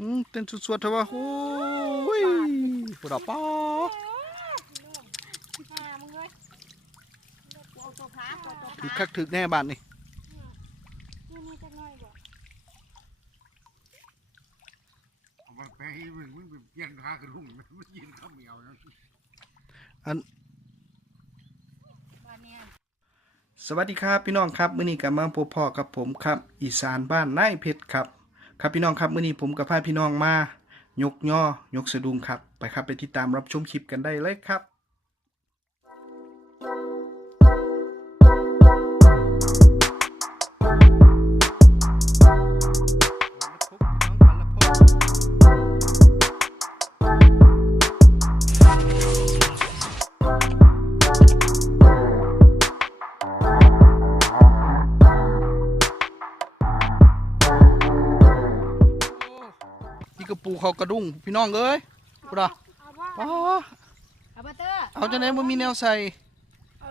อืมเต้นสวดๆเถอะวะโอ้ยผู้ดอกป้ออ่ามึงเลยกูเอาตัวพากูเอาตัวถึพากคักถึกแน่บานนี่นี่นี่จะง่ายบ่เอามาแปลให้มึงมึงไปเปลี่ยนหากระลุ่งมันมันยืนข้าวเหนียวนะว่าเนี่ยสวัสดีครับพี่น้องครับมื้อนี้ก็มาพบพ่อกับผมครับ อีสานบ้านนายเพชรครับ ครับพี่น้องครับมื้อนี้ผมกับพาพี่น้องมายกย่อยกสะดุงครับ ไปครับไปติดตามรับชมคลิปกันได้เลยครับ กระปูเขากระดุ้งพี่น้องเอ้ยพุดาเอาว่าป้าเอาบัตเตอร์เอาจังได๋บ่มีแนวใส่เอา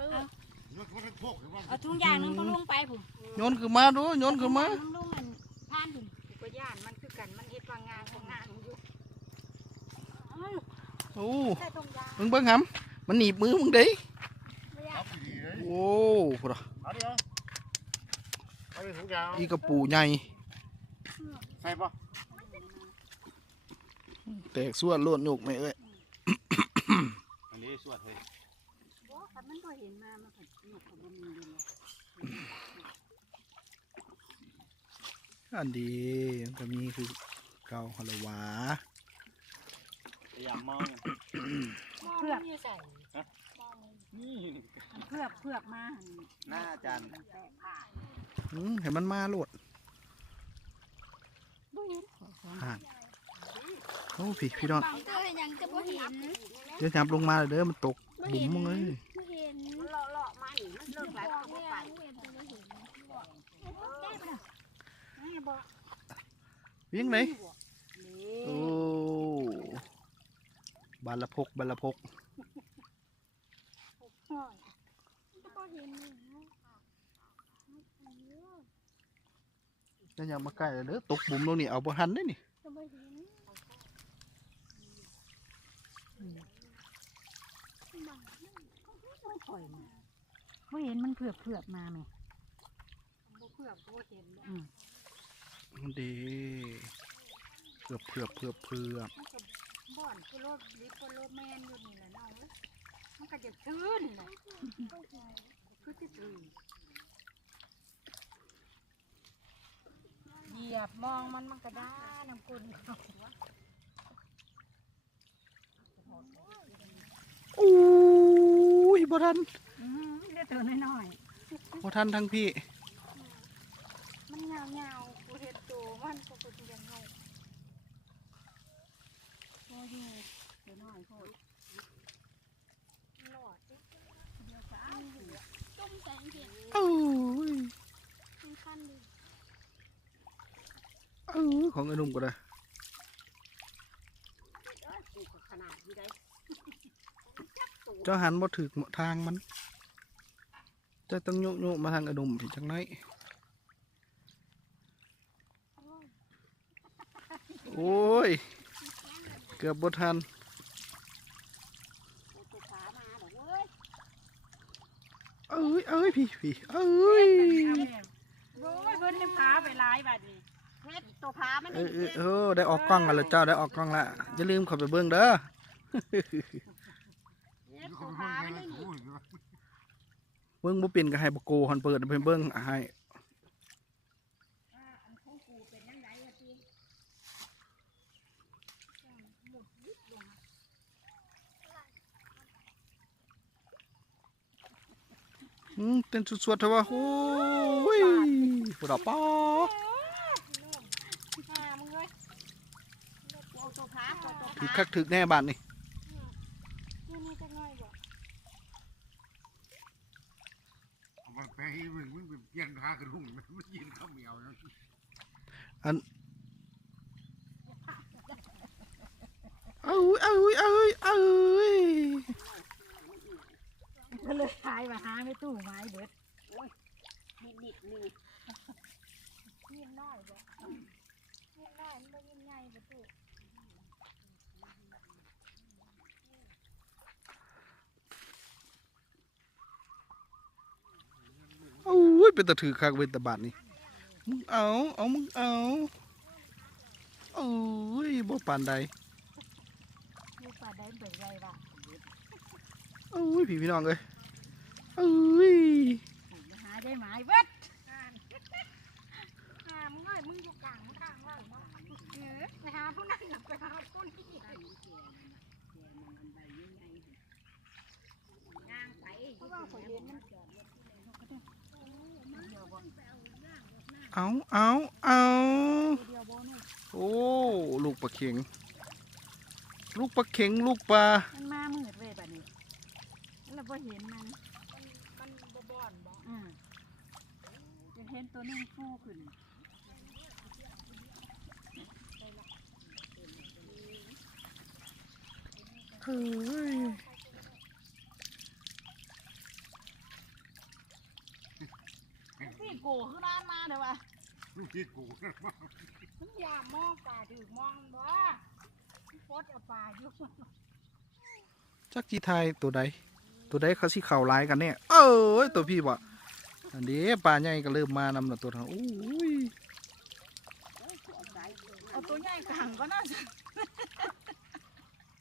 รถเขาทั้งพวกหรือว่าเอาทุงยางนึงพลุงไปผมโยนขึ้นมาดูโยนขึ้นมาลุงมันผ่านผมก็ย่านมันคือกันมันเฮ็ดว่างานของงานอยู่เอาโอ้ใส่ตรงยางมึงเบิ่งหำมันหนีบมือมึงเด้ไม่ยาเอากไปดีเลยโอ้พุดาเอาดิเอาเอาไปถุงยางอีกระปูใหญ่ใส่ปะ แตกส่วนโลดโยกแม่เอ้ยอันนี้สวดเลยบ่คันมันก็เห็นมามันก็หนุกกับบ่มีเลยอันดีมันก็มีคือเก่าฮัลโหลวาพยายามมองเพือกใส่นี่ เพือกเพือกมาหั่นหน้าอาจารย์แตกผ่าอืมให้มันมาโลดบ่เห็นอ่าน โอ้พี่พี่น้องบังเตอร์ยังจะบ่เห็นเดี๋ยวจับลงมาเลยเด้อมันตกบุ๋มมึงเอ้ยบ่เห็นมันเลาะๆมานี่มันเลิกแล้วก็บ่ไปนี่บ่วิ่งไหนนี่โอ้บานละพกบานละพกห้อยบ่เห็นนี่นั่นยังมาใกล้เลยเด้อตกบุ๋มลงนี่เอาบ่ทันได้นี่ จะบ่เห็นข่อยมาบ่เห็นมันเผือกเผือกมาไหมบ่เผือกบ่เห็นอืมดีเผือบเผือบเผือบเผือบมันก็บ่อนคือรถลิฟต์รถแม่นอยู่นี่แหละน้องเอ้ยมันก็จะชื้นน่ะคือที่ตื่นเหยียบมองมันมันก็ได้น้ำกุนเขา อุ้ยบ่ทันอืมเลือดตัวน้อยบ่ทันทั้งพี่ ๆมันยาวๆกูเห็นตัวมันก็กูจะยังงงโอ้ยตัวน้อยโคตรหลอดดิเดี๋ยวจะเอาอยู่อะต้มแสงเทียนเอ้ยมันคันดิเอ้ยของไอ้หนุ่มก็ได้ เอ้ยกูก็ขนาดอยู่ได้ เจ้าหันบ่ถึกทางมันเจะต้องโยกโยกมาทางไอ้หนุ่มพี่จังไหนโอ้ย เกือบบ่ทันกูตัวขามาดอกเว้ยเอ้ยเอ้ยพี่พี่เอ้ยโอ้ยเพิ่นนี่พาไปหลายบัดนี่เฮ็ดตัวพามันเอนี่อเออเออได้ออกกล้องกันแล้วเจ้าได้ออกกล้องแล้วอย่าลืมเข้าไปเบิ่งเด้อ เฮ็ด อยู่ ตั กับ ว มึง พา ไง มัน นะ นี่ ถู เบิ่งบ่เป็นก็ให้บ่โกหันเปิดให้เบิ่งให้เป็นยังไงวะจีอืมเต้นสวดๆเถอะวะโอ้ยผู้ดอกป้ออ่ามึงเลยกูเอาตัวพากูเอาตัวถึกพาคักถึกแน่บานนี่นี่นี่จะง่ายบ่ เอามา แปลให้มึงมึงไปเปลี่ยนหากระลุ่งมันมันยืนข้าวเหนียวนะเอ้ยเอ้ยเอ้ยเอ้ยก็เลยทายว่าหาไม่ตู้ไม้เบิดโอ้ยนิดนิดนี่ยิ่งน้อยบ่ยิ่งน้อยมันบ่ยิ่งใหญ่บ่ โอ้ยเป็นตะถือคักเวนตะบาดนี่มึงเอาเอามึงเอาโอ้ยบ่ปานใดอยู่ป่าได้เบิดไรวะโอ้ยพี่พี่น้องเอ้ยโอ้ยไปหาได้ไหมเบิดหามึงเอ้ยมึงอยู่กลางมึงข้างว่าเออไปหาผู้นั้นน่ะไปหาผู้นี้เพราะว่าข่อยเรียนมันเอา เอาเอาเดียวบ่นู่นโอ้ ลูกปลาเข็ง ลูกปลาเข็ง ลูกปลา มันมามืดเลยบัดนี้แล้วบ่เห็นมัน มันบ่บ่อนบ่อือจะเห็นตัวนึงฟูขึ้นเฮ้ย โกขึ้นร้านมาเด้อวะลูกที่กูกันมามันอย่ามองป่าถือมองบ่มันปลดเอาป่าอยู่จักจีไทยตัวใดตัวใดเขาสิเข่าร้ายกันเนี่ยเอ้ยตัวพี่บ่อันนี้ปลาใหญ่ก็เริ่มมานำแล้วตัวทางโอ้ยเอาตัวใหญ่กลางก็น่าจะ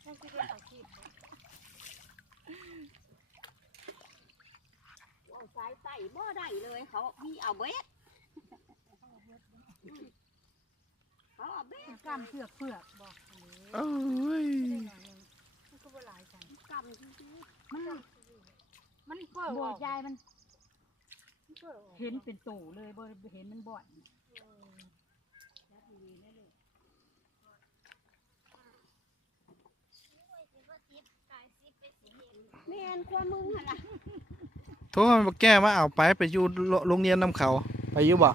นั่นคือเอาขีด เอาสายไต่บ่ได้เลยเขามีเอาเบ็ดเขาเอาเบ็ดกำเผือกเผือกบอกอันนี้เอ้ยได้หน่อยหนึงมันก็บ่หลายกันกำจริงมันมันเปิดบ่ยายมัน เห็นเป็นตู่เลยบ่เห็นมันบ่อยๆแม่นกว่ามึงหั่นน่ะ โทรให้มาแก้มาเอาไปไปอยู่โรโรงเรียนนำเขา ไปอยู่บ่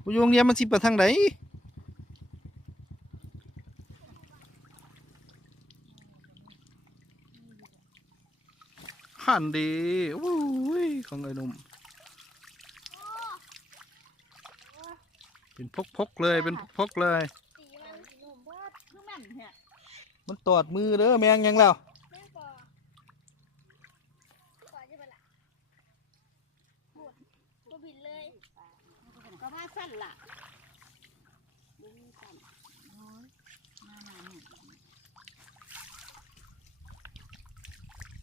ไปอยู่โรงเรียนมันสิไปทางไหนหันดีโอ้ยของไอ้หนุ่มเป็นพกๆเลยเป็นพกๆเลยคือแม่นเนี่ยมันตอดมือเด้อแมงยังแล้ว ก็มาสั้นล่ะบ่มีสั้นมาหนานี่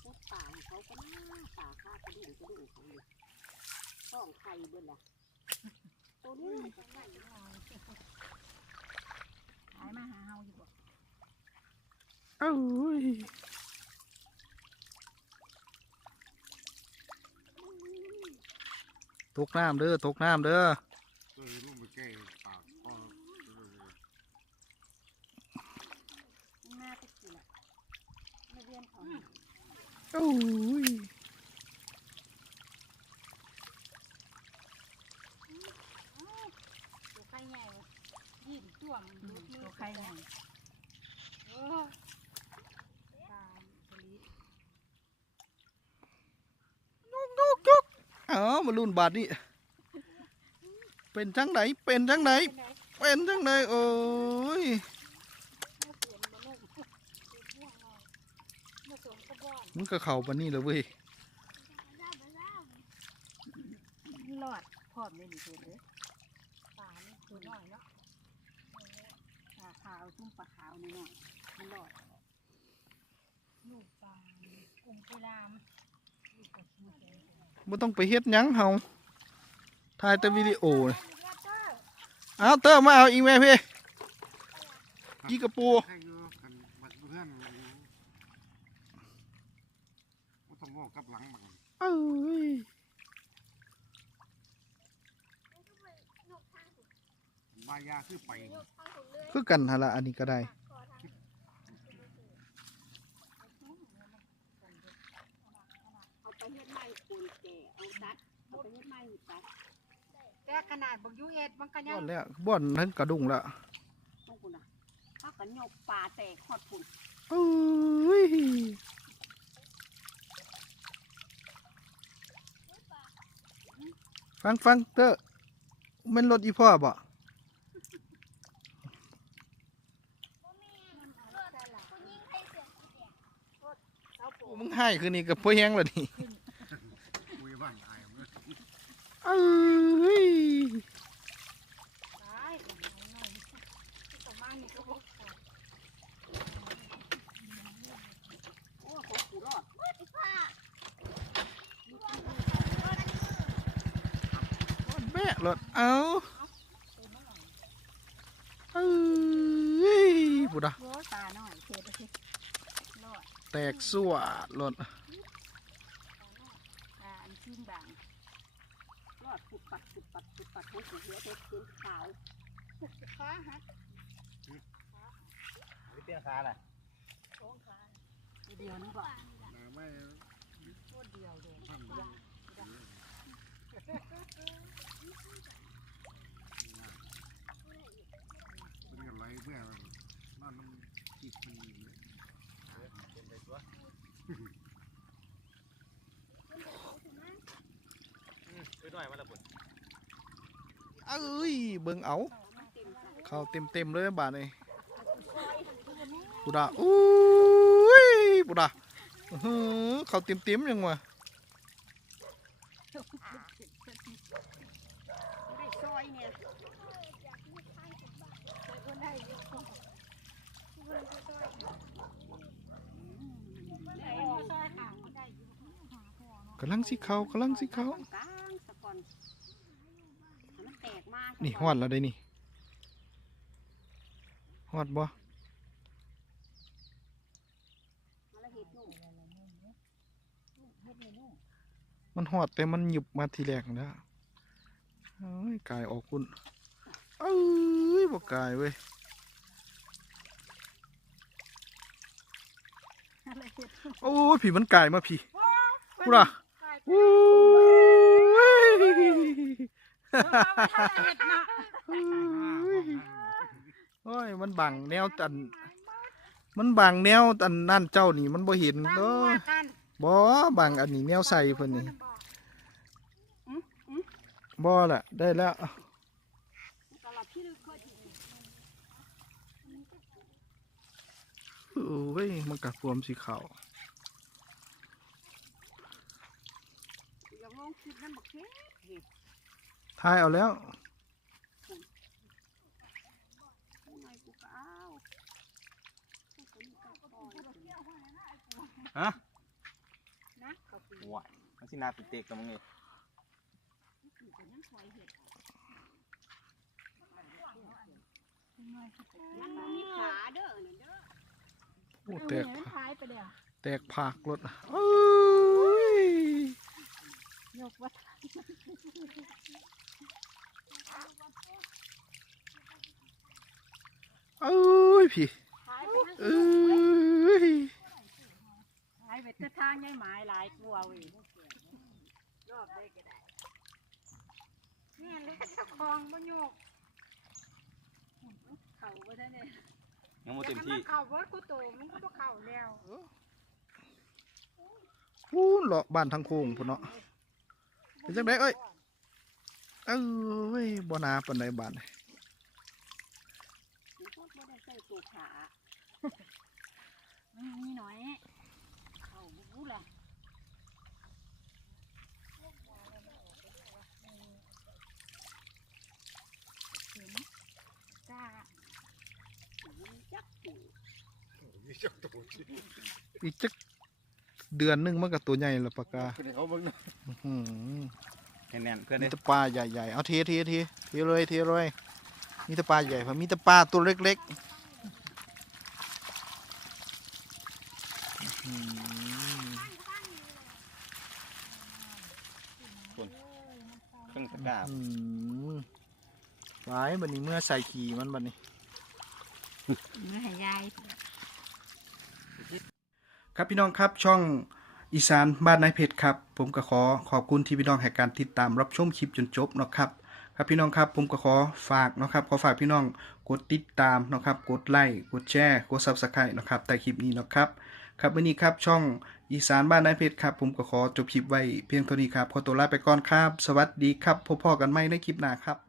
พวกป่าของเขาก็น่าป่าข้ากระดิ่งกระดิ่งของดิท้องไข่เบิ่นล่ะตัวนี้จะไข่หายมาหาเฮาอยู่บ่เอ้ย ตกน้ำเด้อตกน้ำเด้อ ตัวลูกไปแก้ปากคอ มันมาตะกี้ล่ะมาเรียนเขา โอ้ย ตัวไข่ใหญ่ยิ้มจ้วมตัวไข่ใหญ่โอ้ตามสลิด นุกนุกนุกเอ้า มารุ่นบาทนี่เป็นจังไหนเป็นจังไหนเป็นจังไหนโอ้ยมาเปลี่ยนมาลูกเปลี่ยนห่วงหน่อยมาสวมกระบอกมึงก็เข่าปานนี่เลยเว้ยรอดพร้อมเลยนี่ตัวเด้อปลานี่ตัวน้อยเนาะปลาขาวทุ่มปลาขาวนี่หน่อยมันรอดลูกปลากุ้งกุลาม ไม่ต้องไปเฮ็ดหยังเฮาถ่ายแต่วิดีโอนี่เอาเตอร์มาเอาอีกแม่พี่กี่กระปูให้อยู่กันมาเพื่อนว่าต้องบอกกับหลังมันเอ้ยบายาคือไป คือกันหนละอันนี้ก็ได้ แกขนาดบางยูเอ็ดบางกันยังบ่อนงแล้วบ่อนทั้งกระดุงละตรงกูนะถ้ากันยกป่าแตกฮอดพุ่อุ้ยฟังฟังเตอแมันลดอีพ่อบ่โอ้มึงให้คืนนี้กับพ่อแห้งแล้วนี่ อ้ยตายหน่อยประมาณนี้ก็พอโอ้ของกูรอดแม่รถเอาเอ้ยบุดาโว้ตาหน่อยเทไปสิรอดแตกสั่วรถอ่าอันชิ้นบางร อดปุบปัดปุบปัดปุบปัดของสีเหลือแต่เป็นขาวขาหักเตี้ยขาล่ะสองขาเดียวนึกว่าไม่โคตรเดียวเลย ทำมันเป็นกันไรเมื่อมันนั่นมันจิตมันเลย เอ้ยเบิ่งเอา เข้าเต็มเต็มๆเลยบาดนี้บุดาอุ้ยบุดาอื้อหือเข้าเต็มเต็มๆยังวะได้ซอยเนี่ยคนได้เยอะคนได้ซอยห่างได้อยู่หาพ่อเนาะกำลังสิเข้ากำลังสิเข้า กลางสะก่อนให้มันแตกมา นี่ฮอดแล้วได้นี่ฮอดบ่มาแล้วเห็ดนุ่มมันฮอดแต่มันหยุบมาทีแรกนะเอ้ยกายออกคุณเอ้ยบ่กายเว้ยอะไรเห็ดโอ้ยผีมันกายมาผีกูล่ะกลายอู้ย เอาไปทำเห็ดนะโอ้ยมันบังแนวตัน มันบังแนวตันนั่นเจ้านี่มันบ่เห็นตั้งเด้อว่ากันบ่บังอันนี้แนวใส่เพิ่นนี่บ่ละได้แล้วตลอดที่เราเคยกินโอ้ยมันกัดรวมสีขาวอย่างลงคลิปนั้นบอกเฮ็ดเห็ด ทายเอาแล้วข้างในกูก็เอาข้างในก็ปล่อยฮะนะเขาปีว้ายมันสินาติเตกกับมึงนี่ก็ยังคอยเห็ดมันบ่มีขาเด้อนั่นเด้อโอ้เอาแตเห็กดท้ายไปเดียวแตกผากรถเอ้ยยกว่า เอ้ยพี่ท้ายไปนั่งเอ้ยท้ายไปจะทางยายหมายหลายกลัวเว้ยรอบได้ก็ได้เนี่ยเลยเจ้าของบ่โยกเข่าบ่ได้เนี่ยยังบ่เต็มแต่ที่มันเข่าเบิดกูโตมันก็บ่เข่าแล้วพูนเลาะบ้านทางโค้งพุ่นเนาะเป็นจังไดเอ้ย เอ้ยบ่นาปานใดบ้านนี่มันก็บ่ได้ใส่ตัวขามันมีหน่อย เข่าบ่รู้แหละเห็นจ้ามันจักกูมีเจ้าตัวที่อีกจักเดือนหนึงมันก็ตัวใหญ่ละปากกาคนเขาเบิ่งนะอื้อหือ แน่นๆเพื่อนมีเด้แต่ปลาใหญ่ๆ เอาเทเทเทเทเลยเทเลย มีแต่ปลาใหญ่พอมีแต่ปลาตัวเล็กๆอื้อหือเครื่องตะกร้าอืมหลายบันนี้เมื่อใส่ขี่มันบันนี้ เมื่อให้ยาย ครับพี่น้องครับช่อง อีสานบ้านนายเพชรครับ ผมก็ขอขอบคุณที่พี่น้องให้การติดตามรับชมคลิปจนจบนะครับครับพี่น้องครับผมก็ขอฝากนะครับขอฝากพี่น้องกดติดตามนะครับกดไลค์กดแชร์กดซับสไครต์นะครับใต้คลิปนี้นะครับครับวันนี้ครับช่องอีสานบ้านนายเพชรครับ ผมก็ขอจบคลิปไว้เพียงเท่านี้ครับขอตัวลาไปก่อนครับ สวัสดีครับพบพ่อกันใหม่ในคลิปหน้าครับ